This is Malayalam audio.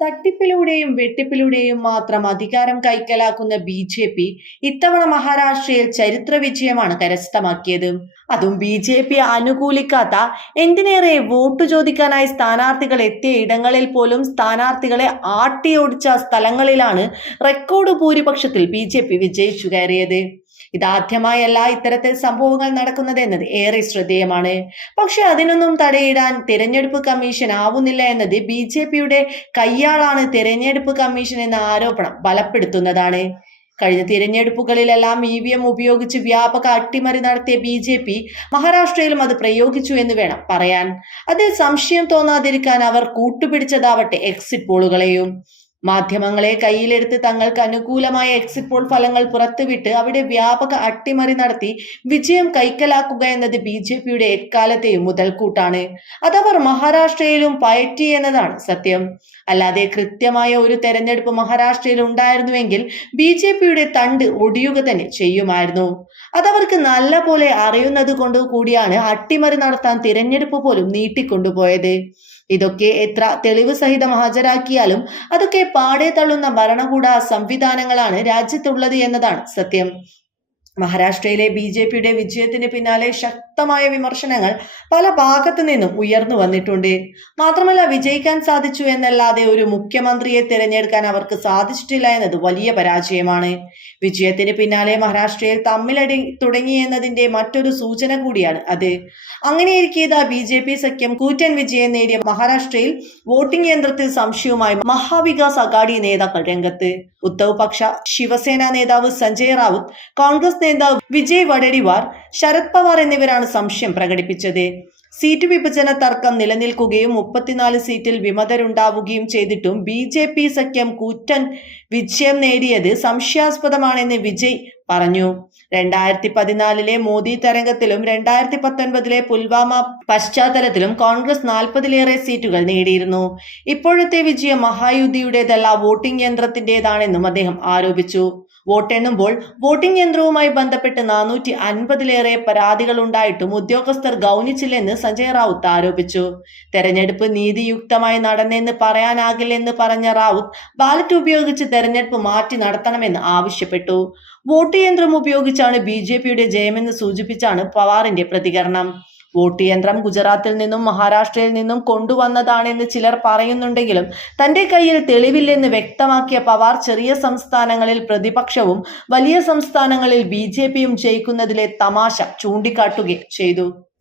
തട്ടിപ്പിലൂടെയും വെട്ടിപ്പിലൂടെയും മാത്രം അധികാരം കൈക്കലാക്കുന്ന ബി ജെ പി ഇത്തവണ മഹാരാഷ്ട്രയിൽ ചരിത്ര വിജയമാണ് കരസ്ഥമാക്കിയത്. അതും ബി ജെ പി അനുകൂലിക്കാത്ത എന്തിനേറെ വോട്ട് ചോദിക്കാനായി സ്ഥാനാർത്ഥികൾ എത്തിയ ഇടങ്ങളിൽ പോലും സ്ഥാനാർത്ഥികളെ ആട്ടിയോടിച്ച സ്ഥലങ്ങളിലാണ് റെക്കോർഡ് ഭൂരിപക്ഷത്തിൽ ബി ജെ പി വിജയിച്ചു കയറിയത്. ഇതാദ്യമായല്ല ഇത്തരത്തിൽ സംഭവങ്ങൾ നടക്കുന്നത് എന്നത് ഏറെ ശ്രദ്ധേയമാണ്. പക്ഷെ അതിനൊന്നും തടയിടാൻ തിരഞ്ഞെടുപ്പ് കമ്മീഷൻ ആവുന്നില്ല എന്നത് ബി ജെ പിയുടെ കയ്യാളാണ് തിരഞ്ഞെടുപ്പ് കമ്മീഷൻ എന്ന ആരോപണം ബലപ്പെടുത്തുന്നതാണ്. കഴിഞ്ഞ തിരഞ്ഞെടുപ്പുകളിലെല്ലാം ഇ വി എം ഉപയോഗിച്ച് വ്യാപക അട്ടിമറി നടത്തിയ ബി ജെ പി മഹാരാഷ്ട്രയിലും അത് പ്രയോഗിച്ചു എന്ന് വേണം പറയാൻ. അതിൽ സംശയം തോന്നാതിരിക്കാൻ അവർ കൂട്ടുപിടിച്ചതാവട്ടെ എക്സിറ്റ് പോളുകളെയും. മാധ്യമങ്ങളെ കയ്യിലെടുത്ത് തങ്ങൾക്ക് അനുകൂലമായ എക്സിറ്റ് പോൾ ഫലങ്ങൾ പുറത്തുവിട്ട് അവിടെ വ്യാപക അട്ടിമറി നടത്തി വിജയം കൈക്കലാക്കുക എന്നത് ബി ജെ പിയുടെ എക്കാലത്തെയും മുതൽക്കൂട്ടാണ് അതവർ മഹാരാഷ്ട്രയിലും പയറ്റി എന്നതാണ് സത്യം. അല്ലാതെ കൃത്യമായ ഒരു തെരഞ്ഞെടുപ്പ് മഹാരാഷ്ട്രയിൽ ഉണ്ടായിരുന്നുവെങ്കിൽ ബി ജെ പിയുടെ തണ്ട് ഒടിയുക തന്നെ ചെയ്യുമായിരുന്നു. അതവർക്ക് നല്ല പോലെ അറിയുന്നത് കൊണ്ട് കൂടിയാണ് അട്ടിമറി നടത്താൻ തിരഞ്ഞെടുപ്പ് പോലും നീട്ടിക്കൊണ്ടുപോയത്. ഇതൊക്കെ എത്ര തെളിവ് സഹിതം ഹാജരാക്കിയാലും അതൊക്കെ പാടെ തള്ളുന്ന ഭരണകൂട സംവിധാനങ്ങളാണ് രാജ്യത്തുള്ളത് എന്നതാണ് സത്യം. മഹാരാഷ്ട്രയിലെ ബി ജെ പിയുടെ വിജയത്തിന് പിന്നാലെ ശക്തമായ വിമർശനങ്ങൾ പല ഭാഗത്തു നിന്നും ഉയർന്നു വന്നിട്ടുണ്ട്. മാത്രമല്ല വിജയിക്കാൻ സാധിച്ചു എന്നല്ലാതെ ഒരു മുഖ്യമന്ത്രിയെ തിരഞ്ഞെടുക്കാൻ അവർക്ക് സാധിച്ചിട്ടില്ല എന്നത് വലിയ പരാജയമാണ്. വിജയത്തിന് പിന്നാലെ മഹാരാഷ്ട്രയിൽ തമ്മിലടി തുടങ്ങി എന്നതിന്റെ മറ്റൊരു സൂചന കൂടിയാണ് അത്. അങ്ങനെയിരിക്കെ ബി ജെ പി സഖ്യം കൂറ്റൻ വിജയം നേടിയ മഹാരാഷ്ട്രയിൽ വോട്ടിംഗ് യന്ത്രത്തിൽ സംശയവുമായി മഹാവികാസ് അഗാഡി നേതാക്കൾ രംഗത്ത്. ഉദ്ധവ് പക്ഷ ശിവസേന നേതാവ് സഞ്ജയ് റാവുത്ത് കോൺഗ്രസ് നേതാവ് വിജയ് വഡേരിവാർ ശരത് പവാർ എന്നിവരാണ് സംശയം പ്രകടിപ്പിച്ചത്. സീറ്റ് വിഭജന തർക്കം നിലനിൽക്കുകയും മുപ്പത്തിനാല് സീറ്റിൽ വിമതരുണ്ടാവുകയും ചെയ്തിട്ടും ബി ജെ പി സഖ്യം കൂറ്റൻ വിജയം നേടിയത് സംശയാസ്പദമാണെന്ന് വിജയ് പറഞ്ഞു. രണ്ടായിരത്തി പതിനാലിലെ മോദി തരംഗത്തിലും രണ്ടായിരത്തി പത്തൊൻപതിലെ പുൽവാമ പശ്ചാത്തലത്തിലും കോൺഗ്രസ് നാൽപ്പതിലേറെ സീറ്റുകൾ നേടിയിരുന്നു. ഇപ്പോഴത്തെ വിജയം മഹായുദ്ധിയുടേതല്ല വോട്ടിംഗ് യന്ത്രത്തിന്റേതാണെന്നും അദ്ദേഹം ആരോപിച്ചു. വോട്ടെണ്ണുമ്പോൾ വോട്ടിംഗ് യന്ത്രവുമായി ബന്ധപ്പെട്ട് നാനൂറ്റി അൻപതിലേറെ പരാതികൾ ഉണ്ടായിട്ടും ഉദ്യോഗസ്ഥർ ഗൗനിച്ചില്ലെന്ന് സഞ്ജയ് റാവുത്ത് ആരോപിച്ചു. തെരഞ്ഞെടുപ്പ് നീതിയുക്തമായി നടന്നെന്ന് പറയാനാകില്ലെന്ന് പറഞ്ഞ റാവുത്ത് ബാലറ്റ് ഉപയോഗിച്ച് തെരഞ്ഞെടുപ്പ് മാറ്റി നടത്തണമെന്ന് ആവശ്യപ്പെട്ടു. വോട്ട് യന്ത്രം ഉപയോഗിച്ചാണ് ബി ജെ പിയുടെ ജയമെന്ന് സൂചിപ്പിച്ചാണ് പവാറിന്റെ പ്രതികരണം. വോട്ട് യന്ത്രം ഗുജറാത്തിൽ നിന്നും മഹാരാഷ്ട്രയിൽ നിന്നും കൊണ്ടുവന്നതാണെന്ന് ചിലർ പറയുന്നുണ്ടെങ്കിലും തന്റെ കയ്യിൽ തെളിവില്ലെന്ന് വ്യക്തമാക്കിയ പവാർ ചെറിയ സംസ്ഥാനങ്ങളിൽ പ്രതിപക്ഷവും വലിയ സംസ്ഥാനങ്ങളിൽ ബി ജയിക്കുന്നതിലെ തമാശ ചൂണ്ടിക്കാട്ടുകയും ചെയ്തു.